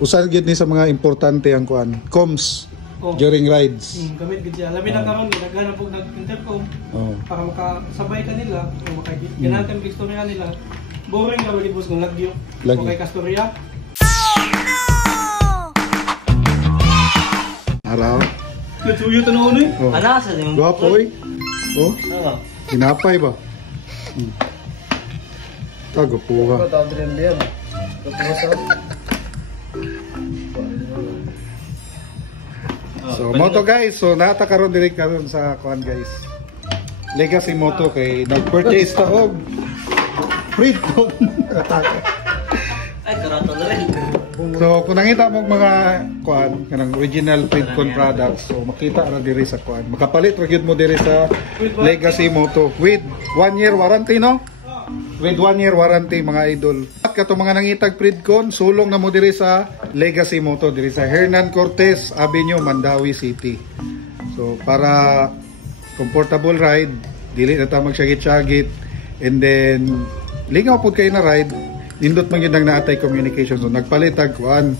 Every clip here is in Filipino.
usa gyud ni sa mga importante ang kuan, comms during rides. Gamit gid siya. Labi na karon naghanap og nag-intercom para makasabay kanila o makaganahan ang istorya nila. Boring ra di bus kung lagyo. Okay kastorya. Araw. Kutuyo tanong ni. Ana sa din. Gwapo oy. Oh. Hinapay ba? Tago po ba? So moto guys, so nata karon diri karon sa kuan guys. Legacy moto kay nag-purchase ta og Freedcon. Ay karato na rin. So kung nakita mo mga kuan kanang original Freedcon products, so makita ra diri sa kuan. Makapalit ra gyud mo diri sa Legacy moto with 1 year warranty no? With 1 year warranty mga idol. At kato mga nangitag Freedcon, sulong na mo diri sa Legacy moto diri sa Hernan Cortez Avenue, Mandawi City. So para comfortable ride, dili na ta magsyagit-syagit, and then lingaw pud kay na ride, nindot man gyud ang naatay communication. So nagpalitag kuan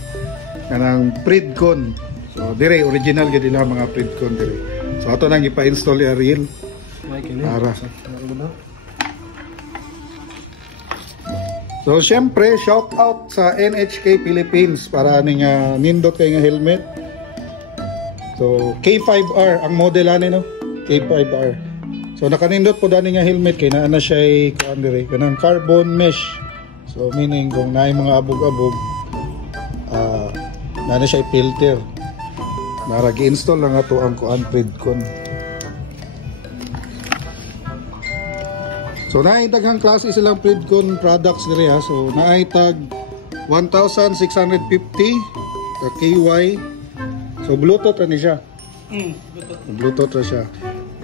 kanang Freedcon. So dire original gyud ila mga Freedcon dire. So ato nang ipa-install ya real. Para so syempre shout out sa NHK Philippines para aning nindot kay nga helmet. So K5R ang model ani no, K5R. So nakanindot po dani nga helmet kay naa na siya kuan dire kanang carbon mesh. So meaning kung naay mga abog-abog naa na siya filter. Nara gi-install lang ato ang kuan Freedcon. So naay daghang klase silang Freedcon products dire ha. So naay tag 1,650 ka KY. So Bluetooth ra ni siya. Bluetooth ra siya.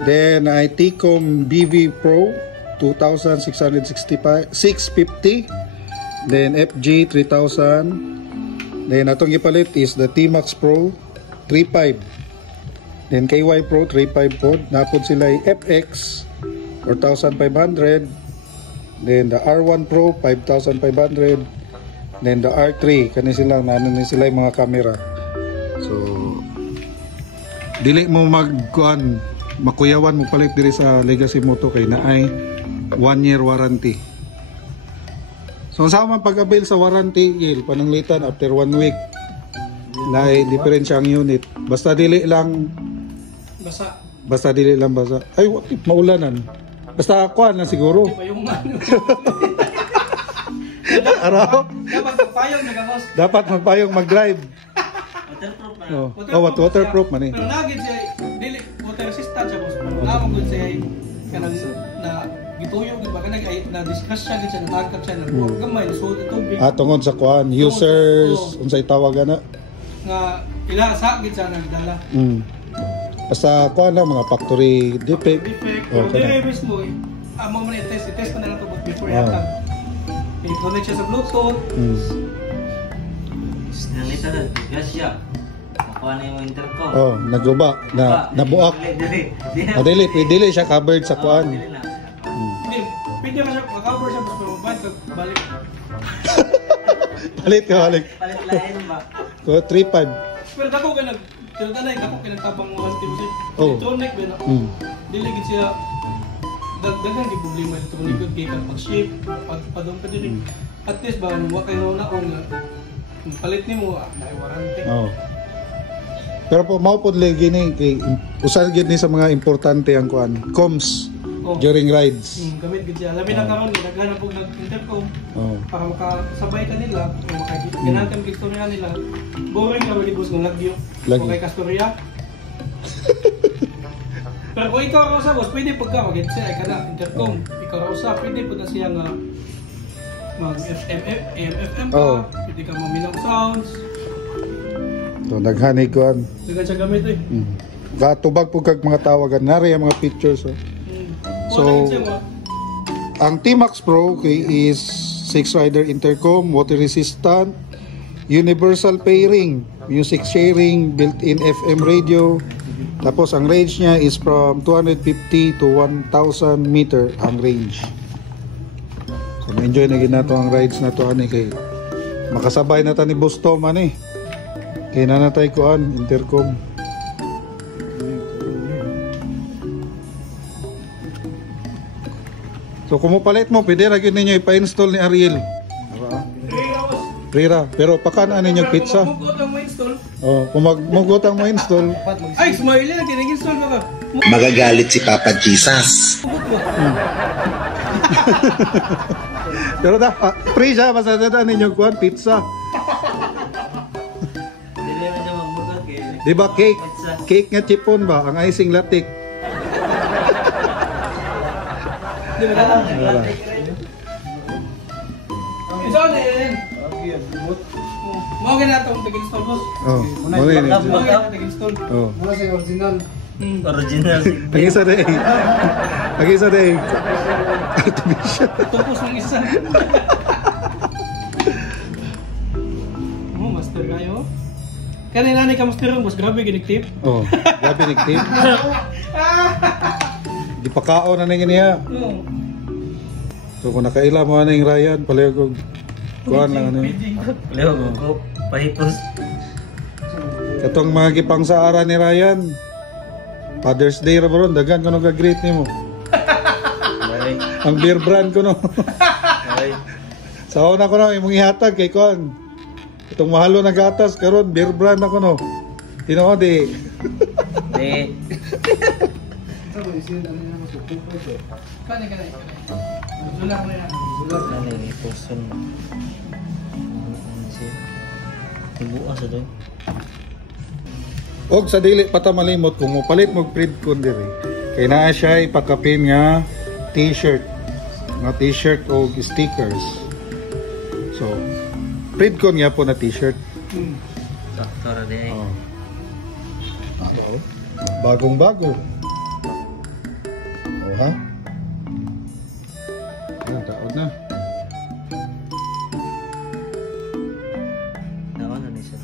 Then naay T-Com BV Pro 2,650. Then FG 3,000. Then atong gipalit is the T-Max Pro 3,500. Then KY Pro 3,500 pod. Napod sila FX 4,500. Then the R1 Pro 5,500. Then the R3 kani silang naano ni sila yung mga camera. So dili mo magkuan makuyawan mo palit diri sa Legacy moto kay naay 1 year warranty. So sa man pag-avail sa warranty il pananglitan after 1 week naay diferensya ang unit. Basta dili lang basa dili lang basa. Ay maulanan. Basta kuan na siguro. Araw. Dapat magpayong nagamos. Dapat magpayong mag-drive. Waterproof na. Oh, waterproof man eh. Pero nagid siya dili water resistant siya boss. Amo gud siya kanang na gituyo gid ba kanang na discuss siya gid siya natagkap siya na gamay so tubig. Tungod sa kuan users unsay tawag ana nga ila sa gid siya nagdala. Basta kuan lang mga factory defect. Pero dire mismo amo man i-test pa na lang to before yata. I-connect siya sa Bluetooth. Nalita na, gas siya. Makuha na yung intercom. Oh, nagluba, nabuak. Dili siya covered sa kuan. Hindi, pwede na siya, makakover siya, pero balik. Balik. Palit lain ba? So, 3,500. Pero dako ka kinagtabang mo hanti mo siya. Oh. Electronic ba na? Diligid siya, dagdagan di problema electronic good kaya pag-ship, padong pa din. At least ba, nung kayo na kung palit ni mo, may warranty. Oh. Pero po mao pod lagi ni kay usa gyud ni sa mga importante ang kuan, comms during rides. Gamit gid siya. Labi na karon naghanap og nag-intercom para makasabay kanila o makaganahan ang istorya nila. Boring ra di bus kung lagyo. Okay kastorya. Pero kung ikaw raw sa boss, pwede pagka magit siya kada intercom. Ikaw raw sa pwede pud na siya nga AM/FM pa. Pwede ka maminaw sounds. So naghanay kuan. Dagan siya gamit eh. Gatubag pud kag mga tawagan nari ang mga pictures. So ang T-Max Pro is 6-rider intercom, water resistant, universal pairing, music sharing, built-in FM radio. Tapos ang range niya is from 250 to 1,000 meter ang range. So ma-enjoy na ginato ang rides na to ani kay Makasabay na ta ni Busto man eh. Kaya na natay kuan, intercom. So kung palit mo, pwede ra gyud ninyo ipa-install ni Ariel. Rira, pero pakaan ninyo pizza. Mugot ang mo install. Oh, kung magmugot ang ma-install. Ay, smiley na kinag-install ka. Magagalit si Papa Jesus. Pero free siya, masasada ninyo kuan pizza. Dili man siya magbukat kay. Di ba cake? Pizza. Cake nga chipon ba? Ang icing latik. Di ba na? Isa na yan. Mga ganatong tag-install, boss. Oh, mali ni. Mga ganatong tag-install. Oh. Original. Ang isa day. Ang isa day. Artificial. Tupos ng isa. Oh, master kayo. Kanina ni ka master ang boss, grabe ginig-tip. Oh, grabe ni tip. Di pa kaon na ning niya. Oo. So kung nakaila mo na yung Ryan, palayo ko kuan lang ano. Leo ko pahipos. Katong mga gipangsaara ni Ryan. Father's Day ra baron dagan kuno ka great nimo. Ay. Ang beer brand ko no. Ay. Sa una ko na imong ihatag kay kon. Itong mahalo na gatas karon beer brand ako no. Tinuod di. Di. Kani ka na. Zula ko na. Ano ni person. Ibuas sa doon. Og sa dili pa ta malimot kung mopalit mo Pridcon diri. Kay naa siya ipakapin nga t-shirt. Nga t-shirt o stickers. So, Pridcon nga po na t-shirt. Sakto ra di. Oh. Wow. Bagong-bago. Oh, ha? Ayan, taod na. Naman na ni sir.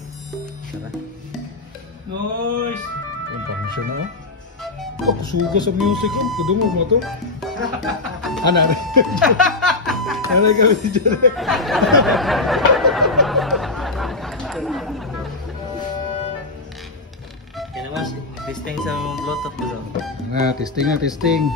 Tara. Nice. Ang bang siya na, oh. Oh, kusuga sa music, oh. Kadungo mo to. Ana rin. Ano kami si Jere? Kaya naman, testing sa mga bluetooth ko. Testing na, testing.